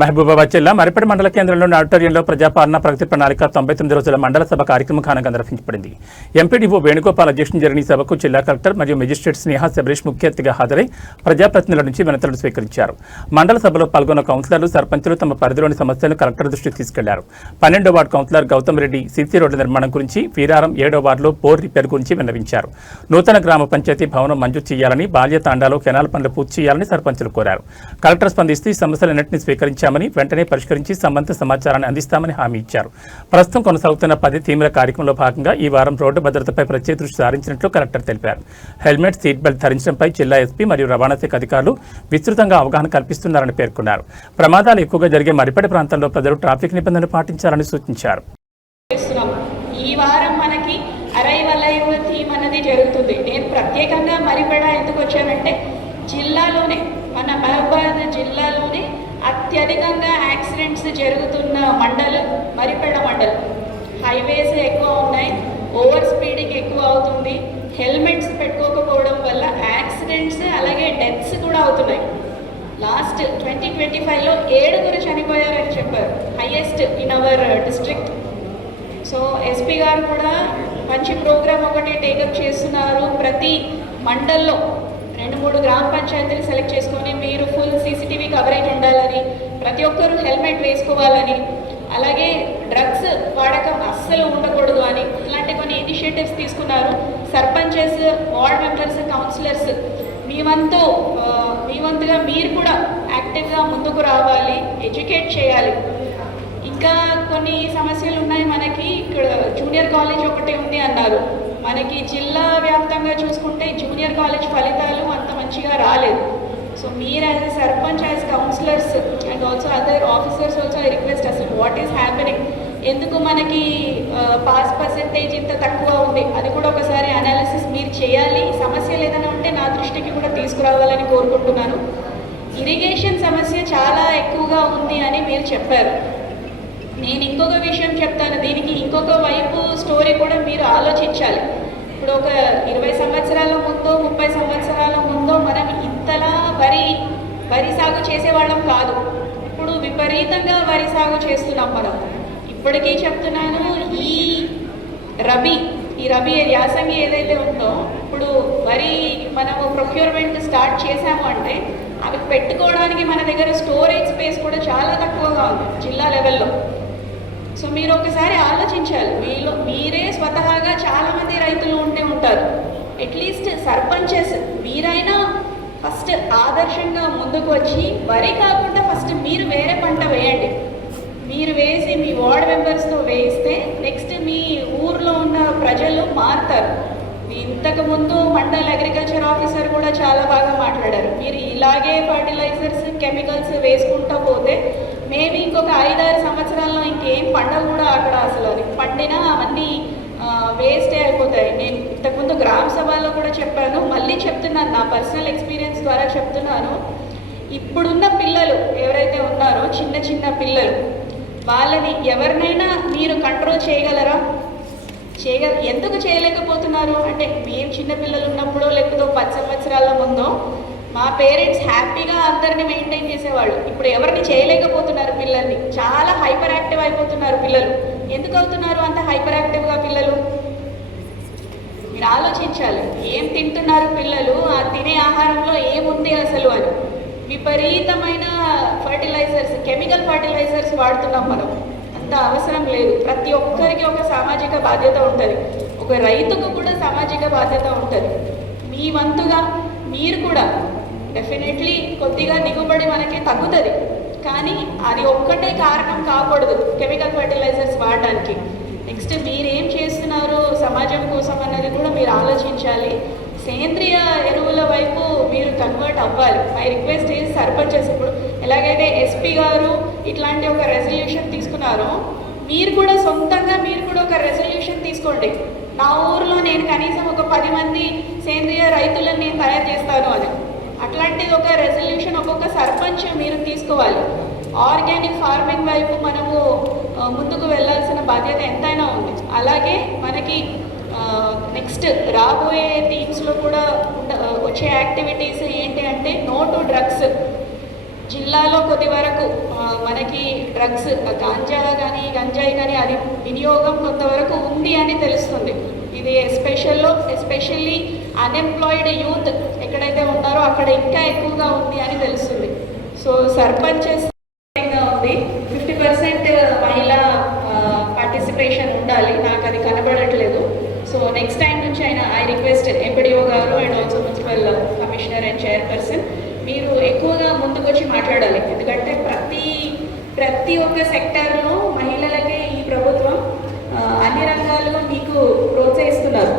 మహబూబాబాద్ జిల్లా మరిపేట మండల కేంద్రంలోని ఆడిటోరియంలో ప్రజాపాలన ప్రగతి ప్రణాళిక 99 రోజుల మండల సభ కార్యక్రమం ఘనంగా నిర్వహించబడింది. ఎంపీడీఓ వేణుగోపాల్ అధ్యక్షతన జరిగిన సభకు జిల్లా కలెక్టర్ మరియు మెజిస్ట్రేట్ స్నేహ శబరీష్ ముఖ్య అతిథిగా హాజరై ప్రజాప్రతినిధుల నుంచి వినతులను స్వీకరించారు. మండల సభలో పాల్గొన్న కౌన్సిలర్లు, సర్పంచులు తమ పరిధిలోని సమస్యలను కలెక్టర్ దృష్టికి తీసుకెళ్లారు. 12వ ward councillor Gautam Reddy CC రోడ్ల నిర్మాణం గురించి, వీరారం 7వ వార్డులో బోర్ రిపేర్ గురించి విన్నవించారు. నూతన గ్రామ పంచాయతీ భవనం మంజూరు చేయాలని, బాల్య తాండాలో కెనాల్ పనులు పూర్తి చేయాలని సర్పంచులు కోరారు. కలెక్టర్ స్పందిస్తూ ఈ సమస్యలన్నింటినీ స్వీకరించామని, వెంటనే పరిష్కరించి సంబంధిత సమాచారాన్ని అందిస్తామని హామీ ఇచ్చారు. ప్రస్తుతం కొనసాగుతున్న 10 థీమ్ల కార్యక్రమంలో భాగంగా ఈ వారం రోడ్డు భద్రతపై ప్రత్యేక దృష్టి సారించినట్లు కలెక్టర్ తెలిపారు. హెల్మెట్, సీట్ బెల్ట్ ధరించడంపై జిల్లా ఎస్పీ మరియు రవాణా శాఖ అధికారులు విస్తృతంగా అవగాహన కల్పిస్తున్నారని పేర్కొన్నారు. ప్రమాదాలు ఎక్కువగా జరిగే మరిపేట ప్రాంతంలో ప్రజలు ట్రాఫిక్ నిబంధనలు పాటించాలని సూచించారు. ఈ వారం మనకి అరైవలైవ్ థీమ్ అన్నది జరుగుతుంది. నేను ప్రత్యేకంగా మరిపేట ఎందుకు వచ్చానంటే, జిల్లాలోనే మన మహబూబాబాద్ జిల్లాలోనే అత్యధికంగా యాక్సిడెంట్స్ జరుగుతున్న మండలం మరిపేట మండలం. హైవేస్ ఎక్కువ ఉన్నాయి, ఓవర్ స్పీడింగ్ ఎక్కువ అవుతుంది, హెల్మెట్స్ పెట్టుకోకపోవడం వల్ల యాక్సిడెంట్స్ అలాగే డెత్స్ కూడా అవుతున్నాయి. లాస్ట్ 2025లో 7 చనిపోయారని చెప్పారు, highest in our district. So SP గారు కూడా మంచి ప్రోగ్రామ్ ఒకటి టేకప్ చేస్తున్నారు. ప్రతి మండల్లో 2-3 గ్రామ పంచాయతీలు సెలెక్ట్ చేసుకొని మీరు ఫుల్ సీసీటీవీ కవరేజ్ ఉండాలని, ప్రతి ఒక్కరూ హెల్మెట్ వేసుకోవాలని, అలాగే డ్రగ్స్ వాడకం అస్సలు ఉండకూడదు అని ఇలాంటి కొన్ని ఇనిషియేటివ్స్ తీసుకున్నారు. సర్పంచెస్, వార్డ్ మెంబర్స్, కౌన్సిలర్స్ మీ వంతుగా మీరు కూడా యాక్టివ్గా ముందుకు రావాలి, ఎడ్యుకేట్ చేయాలి. ఇంకా కొన్ని సమస్యలు ఉన్నాయి మనకి. ఇక్కడ జూనియర్ కాలేజ్ ఒకటి ఉంది అన్నారు. మనకి జిల్లా వ్యాప్తంగా చూసుకుంటే జూనియర్ కాలేజ్ ఫలితాలు అంత మంచిగా రాలేదు. సో మీరు as a sarpanch, as councillors and also other officers also I request, అసలు వాట్ ఈస్ హ్యాపెనింగ్, ఎందుకు మనకి పాస్ పర్సెంటేజ్ ఇంత తక్కువ ఉంది, అది కూడా ఒకసారి అనాలిసిస్ మీరు చేయాలి. సమస్యలు ఏదైనా ఉంటే నా దృష్టికి కూడా తీసుకురావాలని కోరుకుంటున్నాను. ఇరిగేషన్ సమస్య చాలా ఎక్కువగా ఉంది అని మీరు చెప్పారు. నేను ఇంకొక విషయం చెప్తాను, దీనికి ఇంకొక వైపు స్టోరీ కూడా మీరు ఆలోచించాలి. ఇప్పుడు ఒక 20 సంవత్సరాల ముందో 30 సంవత్సరాల ముందో మనం ఇంతలా వరి సాగు చేసేవాళ్ళం కాదు. ఇప్పుడు విపరీతంగా వరి సాగు చేస్తున్నాం మనం. ఇప్పటికీ చెప్తున్నాను, ఈ రబీ యాసంగి ఏదైతే ఉందో, ఇప్పుడు వరి మనము ప్రొక్యూర్మెంట్ స్టార్ట్ చేశాము అంటే అవి పెట్టుకోవడానికి మన దగ్గర స్టోరేజ్ స్పేస్ కూడా చాలా తక్కువగా ఉంది జిల్లా లెవెల్లో. సో మీరు ఒకసారి ఆలోచించాలి. మీరే స్వతహాగా చాలామంది రైతులు ఉంటే ఉంటారు. అట్లీస్ట్ సర్పంచెస్ మీరైనా ఫస్ట్ ఆదర్శంగా ముందుకు వచ్చి వరి కాకుండా ఫస్ట్ మీరు వేరే పంట వేయండి. మీరు వేసి మీ వార్డ్ మెంబర్స్తో వేయిస్తే నెక్స్ట్ మీ ఊర్లో ఉన్న ప్రజలు మారుతారు. ఇంతకుముందు మండల్ అగ్రికల్చర్ ఆఫీసర్ కూడా చాలా బాగా మాట్లాడారు. మీరు ఇలాగే ఫర్టిలైజర్స్, కెమికల్స్ వేసుకుంటూ పోతే మేబీ ఇంకొక 5-6 సంవత్సరాల్లో ఇంకేం పంటలు కూడా అక్కడ అసలు అది పండినా అవన్నీ వేస్టే అయిపోతాయి. నేను ఇంతకుముందు గ్రామ సభలో కూడా చెప్పాను, మళ్ళీ చెప్తున్నాను, నా పర్సనల్ ఎక్స్పీరియన్స్ ద్వారా చెప్తున్నాను. ఇప్పుడున్న పిల్లలు ఎవరైతే ఉన్నారో, చిన్న పిల్లలు, వాళ్ళని ఎవరినైనా మీరు కంట్రోల్ చేయగలరా? ఎందుకు చేయలేకపోతున్నారు అంటే, మేము చిన్నపిల్లలు ఉన్నప్పుడు లేకపోతే 10 సంవత్సరాల ముందో మా పేరెంట్స్ హ్యాపీగా అందరినీ మెయింటైన్ చేసేవాళ్ళు. ఇప్పుడు ఎవరిని చేయలేకపోతున్నారు పిల్లల్ని. చాలా హైపర్ యాక్టివ్ అయిపోతున్నారు పిల్లలు. ఎందుకు అవుతున్నారు అంత హైపర్ యాక్టివ్గా పిల్లలు? మీరు ఆలోచించాలి. ఏం తింటున్నారు పిల్లలు, ఆ తినే ఆహారంలో ఏముంది అసలు అని. విపరీతమైన ఫర్టిలైజర్స్, కెమికల్ ఫర్టిలైజర్స్ వాడుతున్నాం మనం. అంత అవసరం లేదు. ప్రతి ఒక్కరికి ఒక సామాజిక బాధ్యత ఉంటుంది, ఒక రైతుకు కూడా సామాజిక బాధ్యత ఉంటుంది. మీ వంతుగా మీరు కూడా డెఫినెట్లీ కొద్దిగా దిగుబడి మనకి తగ్గుతుంది, కానీ అది ఒక్కటే కారణం కాకూడదు కెమికల్ ఫర్టిలైజర్స్ వాడడానికి. నెక్స్ట్ మీరేం చేస్తున్నారు సమాజం కోసం అన్నది కూడా మీరు ఆలోచించాలి. సేంద్రియ ఎరువుల వైపు మీరు కన్వర్ట్ అవ్వాలి. మై రిక్వెస్ట్ ఈజ్ సర్పంచెస్, ఇప్పుడు ఎలాగైతే ఎస్పీ గారు ఇట్లాంటి ఒక రెజల్యూషన్ తీసుకున్నారో, మీరు కూడా సొంతంగా మీరు కూడా ఒక రెజల్యూషన్ తీసుకోండి. నా ఊరిలో నేను కనీసం ఒక 10 మంది సేంద్రియ రైతులను నేను తయారు చేస్తాను అని. అట్లాంటిది ఒక రెజల్యూషన్ ఒక్కొక్క సర్పంచ్ మీరు తీసుకోవాలి. ఆర్గానిక్ ఫార్మింగ్ వైపు మనము ముందుకు వెళ్ళాల్సిన బాధ్యత ఎంతైనా ఉంది. అలాగే మనకి నెక్స్ట్ రాబోయే థీమ్స్లో కూడా వచ్చే యాక్టివిటీస్ ఏంటి అంటే, నో టు డ్రగ్స్. జిల్లాలో కొద్ది వరకు మన మనకి డ్రగ్స్ గాంజా కానీ గంజాయి కానీ అది వినియోగం కొంతవరకు ఉంది అని తెలుస్తుంది. ఇది ఎస్పెషల్లీ అన్ఎంప్లాయిడ్ యూత్ ఎక్కడైతే ఉంటారో అక్కడ ఇంకా ఎక్కువగా ఉంది అని తెలుస్తుంది. సో సర్పంచెస్ ఉంది 50% మహిళా పార్టిసిపేషన్ ఉండాలి, నాకు అది కనబడట్లేదు. సో నెక్స్ట్ టైం నుంచి అయినా ఐ రిక్వెస్ట్ ఎంపీడీఓ గారు and also municipal commissioner and chairperson మీరు ఎక్కువగా ముందుకొచ్చి మాట్లాడాలి. ఎందుకంటే ప్రతి ఒక్క సెక్టార్లో మహిళలకే ఈ ప్రభుత్వం అన్ని రంగాల్లో మీకు ప్రోత్సహిస్తున్నారు.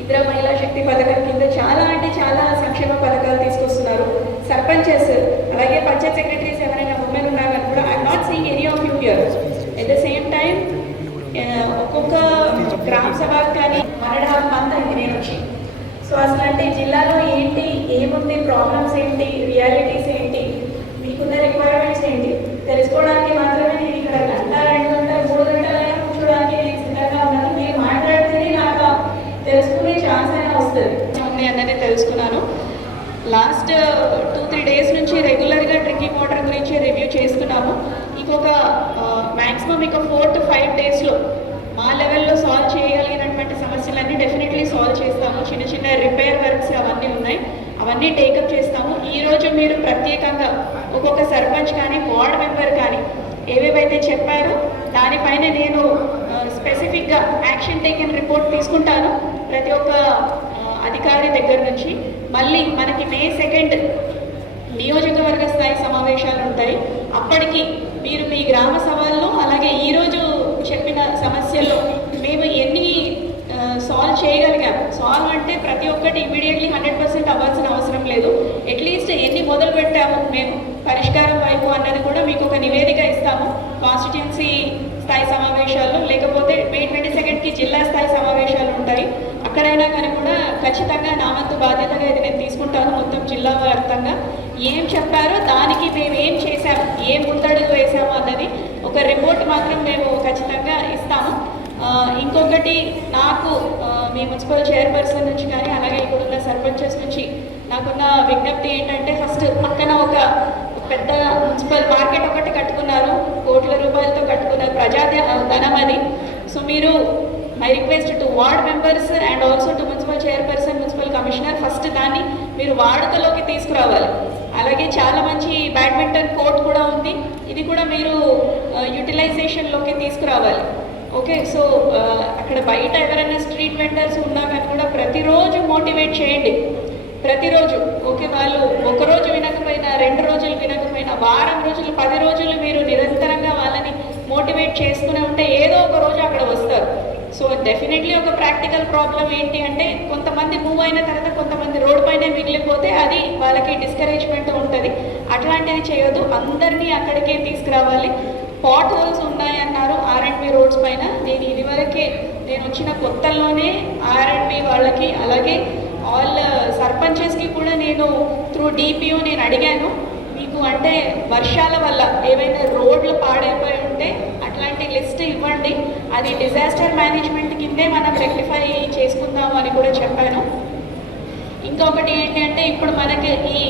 ఇతర మహిళా శక్తి పథకం కింద చాలా సంక్షేమ పథకాలు తీసుకొస్తున్నారు. సర్పంచెస్ అలాగే పంచాయత్ సెక్రటరీస్ ఎవరైనా ఉమెన్ ఉన్నారని కూడా I'm not seeing any of you here. At the same time ఒక్కొక్క గ్రామ సభ కానీ 1.5 month అయింది నేను వచ్చి. సో అసలు అంటే జిల్లాలో ఏముంది, ప్రాబ్లమ్స్ ఏంటి, రియాలిటీస్ ఏంటి, మీకున్న రిక్వైర్మెంట్స్ ఏంటి తెలుసుకోవడానికి మాత్రమే నేను ఇక్కడ 1 గంట 2 గంటలు 3 గంటలైనా కూర్చోడానికి నేను సిద్ధంగా ఉన్నాను. మీరు మాట్లాడితేనే నాకు తెలుసుకునే ఛాన్స్ అయినా వస్తుంది అన్నది తెలుసుకున్నాను. లాస్ట్ 2-3 days నుంచి రెగ్యులర్గా డ్రింకింగ్ వాటర్ గురించి రివ్యూ చేస్తున్నాము. ఇంకొక మ్యాక్సిమం 4 to 5 daysలో మా లెవెల్లో సాల్వ్ చేయగలిగినటువంటి సమస్యలన్నీ డెఫినెట్లీ సాల్వ్ చేస్తాము. చిన్న రిపేర్ వర్క్స్ అవన్నీ ఉన్నాయి, అవన్నీ టేకప్ చేస్తాము. ఈరోజు మీరు ప్రత్యేకంగా ఒక్కొక్క సర్పంచ్ కానీ వార్డ్ మెంబర్ కానీ ఏవేవైతే చెప్పారో దానిపైన నేను స్పెసిఫిక్గా యాక్షన్ టేకెన్ రిపోర్ట్ తీసుకుంటాను ప్రతి ఒక్క అధికారి దగ్గర నుంచి. మళ్ళీ మనకి May 2 నియోజకవర్గ స్థాయి సమావేశాలు ఉంటాయి. అప్పటికి మీరు మీ గ్రామ సభల్లో అలాగే ఈరోజు చెప్పిన సమస్యల్లో మేము ఎన్ని సాల్వ్ చేయగలిగాం, సాల్వ్ అంటే ప్రతి ఒక్కటి ఇమీడియట్లీ 100% అవ్వాల్సిన అవసరం లేదు, అట్లీస్ట్ ఎన్ని మొదలు పెట్టాము మేము పరిష్కారం వైపు అన్నది కూడా మీకు ఒక నివేదిక ఇస్తాము కాన్స్టిట్యున్సీ స్థాయి సమావేశాలు. లేకపోతే May 22కి జిల్లా స్థాయి సమావేశాలు ఉంటాయి, అక్కడైనా కానీ కూడా ఖచ్చితంగా నా వంతు బాధ్యతగా ఇది నేను తీసుకుంటాను. మొత్తం జిల్లా వ్యాప్తంగా ఏం చెప్పారో దానికి మేము ఏం చేశాము, ఏం ముందడుగు వేసాము అన్నది ఒక రిపోర్ట్ మాత్రం మేము ఖచ్చితంగా ఇస్తాము. ఇంకొకటి నాకు మీ మున్సిపల్ చైర్పర్సన్ నుంచి కానీ అలాగే ఇప్పుడున్న సర్పంచెస్ నుంచి నాకున్న విజ్ఞప్తి ఏంటంటే, ఫస్ట్ పక్కన ఒక పెద్ద మున్సిపల్ మార్కెట్ ఒకటి కట్టుకున్నారు, కోట్ల రూపాయలతో కట్టుకున్నారు, ప్రజాధనం అది. సో మీరు my request to ward members and also to municipal chairperson, municipal commissioner, first దాన్ని మీరు వాడుకలోకి తీసుకురావాలి. అలాగే చాలా మంచి బ్యాడ్మింటన్ కోర్ట్ కూడా ఉంది, ఇది కూడా మీరు యూటిలైజేషన్లోకి తీసుకురావాలి. ఓకే, సో అక్కడ బయట ఎవరైనా స్ట్రీట్ వెండర్స్ ఉన్నా కానీ కూడా ప్రతిరోజు మోటివేట్ చేయండి, ప్రతిరోజు. ఓకే, వాళ్ళు ఒకరోజు వినకపోయినా 2 రోజులు వినకపోయినా వారం రోజులు 10 రోజులు మీరు నిరంతరంగా వాళ్ళని మోటివేట్ చేసుకునే ఉంటే ఏదో ఒక రోజు అక్కడ వస్తారు. సో డెఫినెట్లీ ఒక ప్రాక్టికల్ ప్రాబ్లం ఏంటి అంటే, కొంతమంది మూవ్ అయిన తర్వాత కొంతమంది రోడ్ పైనే మిగిలిపోతే అది వాళ్ళకి డిస్కరేజ్మెంట్ ఉంటుంది. అట్లాంటిది చేయొద్దు, అందరినీ అక్కడికే తీసుకురావాలి. పాట్ హోల్స్ ఉన్నాయన్నారు R&B రోడ్స్ పైన. నేను ఇదివరకే నేను వచ్చిన కొత్తల్లోనే R&B వాళ్ళకి అలాగే ఆల్ సర్పంచెస్కి కూడా నేను త్రూ DPO నేను అడిగాను, మీకు అంటే వర్షాల వల్ల ఏవైనా రోడ్లు పాడైపోయి ఉంటే అట్లాంటి లిస్ట్ ఇవ్వండి, అది డిజాస్టర్ మేనేజ్మెంట్ కిందే మనం రెక్టిఫై చేసుకుందాము అని కూడా చెప్పాను. ఇంకొకటి ఏంటి అంటే, ఇప్పుడు మనకి ఈ